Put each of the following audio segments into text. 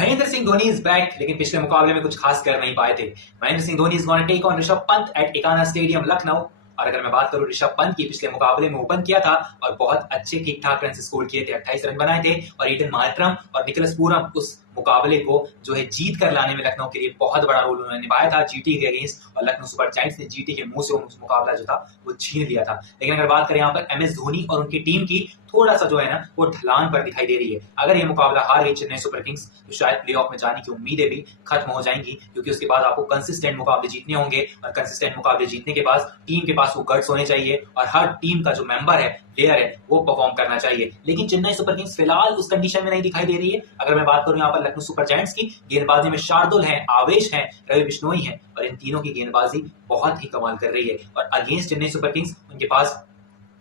Mahendra Singh Dhoni is back, लेकिन पिछले मुकाबले में कुछ खास कर नहीं पाए थे। Mahendra Singh Dhoni is gonna take on Rishabh Pant at Ekana stadium Lucknow. और अगर मैं बात करूं ऋषभ पंत की, पिछले मुकाबले में ओपन किया था और बहुत अच्छे ठीक ठाक रन स्कोर किए थे, 28 रन बनाए थे। और ईडन मार्करम और निकोलस पूरम उस मुकाबले को जो है जीत कर लाने में लखनऊ के लिए बहुत बड़ा रोल उन्होंने निभाया था जीटी के अगेंस्ट। और लखनऊ सुपर जायंट्स ने जीटी के मुंह से उस मुकाबला जो था वो छीन लिया था। लेकिन अगर बात करें यहाँ पर एमएस धोनी और उनकी टीम की, थोड़ा सा जो है ना वो ढलान पर दिखाई दे रही है। अगर ये मुकाबला हार गई चेन्नई सुपर किंग्स तो शायद प्लेऑफ में जाने की उम्मीदें भी खत्म हो जाएंगी, क्योंकि उसके बाद आपको कंसिस्टेंट मुकाबले जीतने होंगे। और कंसिस्टेंट मुकाबले जीतने के बाद टीम के पास वो गट्स होने चाहिए और हर टीम का जो मेंबर है, प्लेयर है, वो परफॉर्म करना चाहिए। लेकिन चेन्नई सुपर किंग्स फिलहाल उस कंडीशन में नहीं दिखाई दे रही है। अगर मैं बात करूं यहाँ पर लखनऊ सुपर जायंट्स की, गेंदबाजी में शार्दुल है, आवेश है, रवि बिश्नोई है और इन तीनों की गेंदबाजी बहुत ही कमाल कर रही है। और अगेंस्ट चेन्नई सुपर किंग्स उनके पास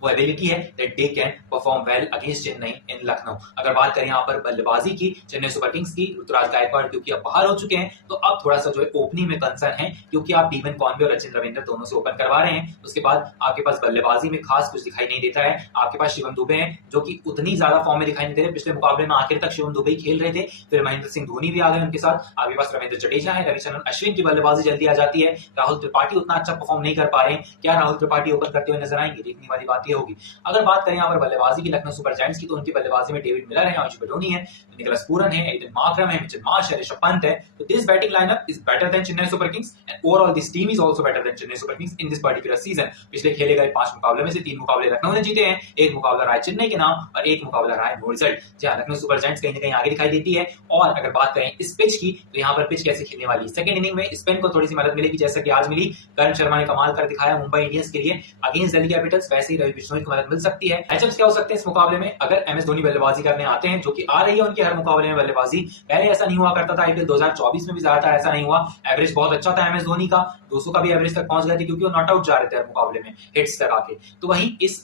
वो एबिलिटी है that they can perform well against Chennai in Lucknow. अगर बात करें यहाँ पर बल्लेबाजी की चेन्नई सुपर किंग्स की, ऋतुराज गायकवाड़ क्योंकि अब बाहर हो चुके हैं तो अब थोड़ा सा जो है ओपनिंग में कंसर्न है, क्योंकि आप डीवन कॉनवे और रचिन रविंद्र दोनों से ओपन करवा रहे हैं। उसके बाद आपके पास बल्लेबाजी में खास कुछ दिखाई नहीं देता है। आपके पास शिवम दुबे हैं जो कि उतनी ज्यादा फॉर्म में दिखाई नहीं दे रहे। पिछले मुकाबले में आखिर तक शिवम दुबे खेल रहे थे, फिर महेंद्र सिंह धोनी भी आ गए उनके साथ। आपके पास रविंद्र जडेजा है, रविचंद्रन अश्विन की बल्लेबाजी जल्दी आ जाती है। राहुल त्रिपाठी उतना अच्छा परफॉर्म नहीं कर पा रहे हैं। क्या राहुल त्रिपाठी ओपन करते हुए नजर आएंगे, देखने वाली बात यह होगी। अगर बात करें यहाँ पर बल्लेबाजी की लखनऊ सुपर जायंट्स की, तो उनकी बल्लेबाजी में डेविड मिलर है, आयुष बडोनी है, निकोलस पूरन है, एडन मार्करम है, मिचेल मार्श है, ऋषभ पंत है। तो this batting lineup is better than Chennai Super Kings and overall this team is also better than Chennai Super kings in this particular season. पिछले खेले गए 5 मुकाबले में से 3 मुकाबले लखनऊ ने जीते हैं, एक मुकाबला रहा चेन्नई के नाम और एक मुकाबला रहा नो रिजल्ट। जहां लखनऊ सुपर जायंट्स कहीं ना कहीं आगे दिखाई देती है। और अगर बात करें इस पिच की, तो यहाँ पर पिच कैसे खेलने वाली है, सेकंड इनिंग में स्पिन को थोड़ी सी मदद मिलेगी, जैसा कि आज मिली। करण शर्मा ने कमाल कर दिखाया मुंबई इंडियंस के लिए अगेंस्ट दिल्ली कैपिटल्स, वैसे ही रवि बिश्नोई को मदद मिल सकती है। मैचअप्स क्या हो सकते हैं इस मुकाबले में, अगर एमएस धोनी बल्लेबाजी करने आते हैं, जो कि आ रही है उनके हर मुकाबले में बल्लेबाजी। पहले ऐसा नहीं हुआ करता था, आईपीएल 2024 में भी ज्यादातर ऐसा नहीं हुआ। एवरेज बहुत अच्छा था एमएस धोनी का, 200 का भी एवरेज तक पहुंच गए थे, क्योंकि वो नॉट आउट जा रहे थे हर मुकाबले में हिट्स लगा के। तो वहीं इस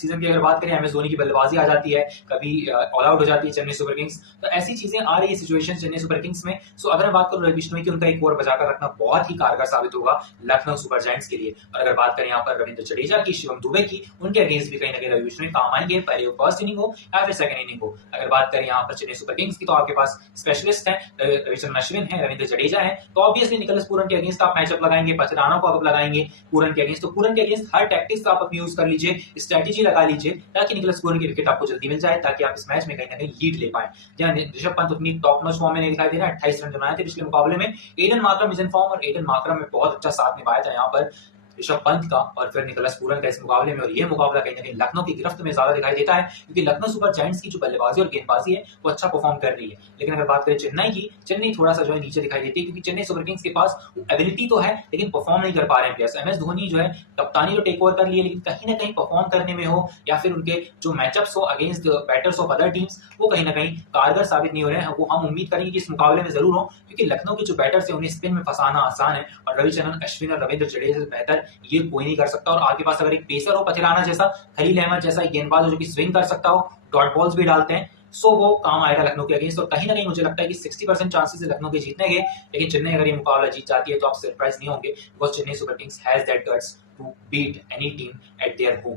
सीजन की अगर बात करें, एमएस धोनी की बल्लेबाजी आ जाती है, कभी ऑल आउट हो जाती है चेन्नई सुपर किंग्स। तो ऐसी चीजें आ रही है सिचुएशन चेन्नई सुपर किंग्स में। सो अगर मैं बात करूं रवि बिश्नोई की, उनका एक ओवर बचाकर रखना बहुत ही कारगर साबित होगा लखनऊ सुपर जायंट्स के लिए। और अगर बात करें यहाँ पर रविंद्र जडेजा की, शिवम दुबे की, उनके अगेंस्ट भी कहीं ना कहीं रवि बिश्नोई काम आएंगे, पहले वो फर्स्ट इनिंग हो या फिर सेकंड इनिंग हो। अगर बात करें यहाँ पर चेन्नई सुपर किंग्स की, तो आपके पास स्पेशलिस्ट हैं, रविचंद्रन अश्विन है, रविंद्र जडेजा है। तो ऑब्वियसली निकोलस पूरन के अगेंस्ट आप मैचअप लगाएंगे, पचराना को आप लगाएंगे पूरन के अगेंस्ट। तो पूरन के अगेंस्ट हर टैक्टिक्स आप अपनी यूज कर लीजिए, स्ट्रेटेजी लगा लीजिए, ताकि निकोलस पूरन की विकेट आपको जल्दी मिल जाए, ताकि आप इस मैच में कहीं ना कहीं लीड ले पाए। जहां ऋषभ पंत उतनी टॉप नॉच फॉर्म में नहीं दिखाई दे रहा है, 28 रन बनाए थे पिछले मुकाबले में। Aiden Markram is in form और एडन मार्करम में बहुत अच्छा साथ निभाया था यहाँ पर ऋषभ पंत का और फिर निकोलस पूरन का इस मुकाबले में। और ये मुकाबला कहीं ना कहीं लखनऊ की गिरफ्त में ज्यादा दिखाई देता है, क्योंकि लखनऊ सुपर जायंट्स की जो बल्लेबाजी और गेंदबाजी है वो अच्छा परफॉर्म कर रही है। लेकिन अगर बात करें चेन्नई की, चेन्नई थोड़ा सा जो है नीचे दिखाई देती है, क्योंकि चेन्नई सुपर किंग्स के पास एबिलिटी तो है लेकिन परफॉर्म नहीं कर पा रहे हैं प्लेयर्स। एमएस धोनी जो है कप्तानी तो टेक ओवर कर ली है, लेकिन कहीं ना कहीं परफॉर्म करने में हो या फिर उनके जो मैचअप्स हो against batters of other teams, वो कहीं ना कहीं कारगर साबित नहीं हो रहे हैं। वो हम उम्मीद करेंगे कि इस मुकाबले में जरूर हो, क्योंकि लखनऊ के जो बैटर्स है उन्हें स्पिन में फंसाना आसान है और रविचंद्रन अश्विन और रविंद्र जडेजा से बेहतर ये कोई नहीं कर सकता। और आपके पास अगर एक पेसर हो पथिराना जैसा, खलील अहमद जैसा एक गेंदबाज हो जो कि स्विंग कर सकता हो, डॉट बॉल्स भी डालते हैं, सो वो काम आएगा लखनऊ के अगेंस्ट। और कहीं ना कहीं मुझे लगता है कि 60% चांसेस है लखनऊ के जीतने के। लेकिन चेन्नई अगर ये मुकाबला जीत जाती है तो आप सरप्राइज नहीं होंगे, because Chennai Super Kings has that guts to beat any team at their home.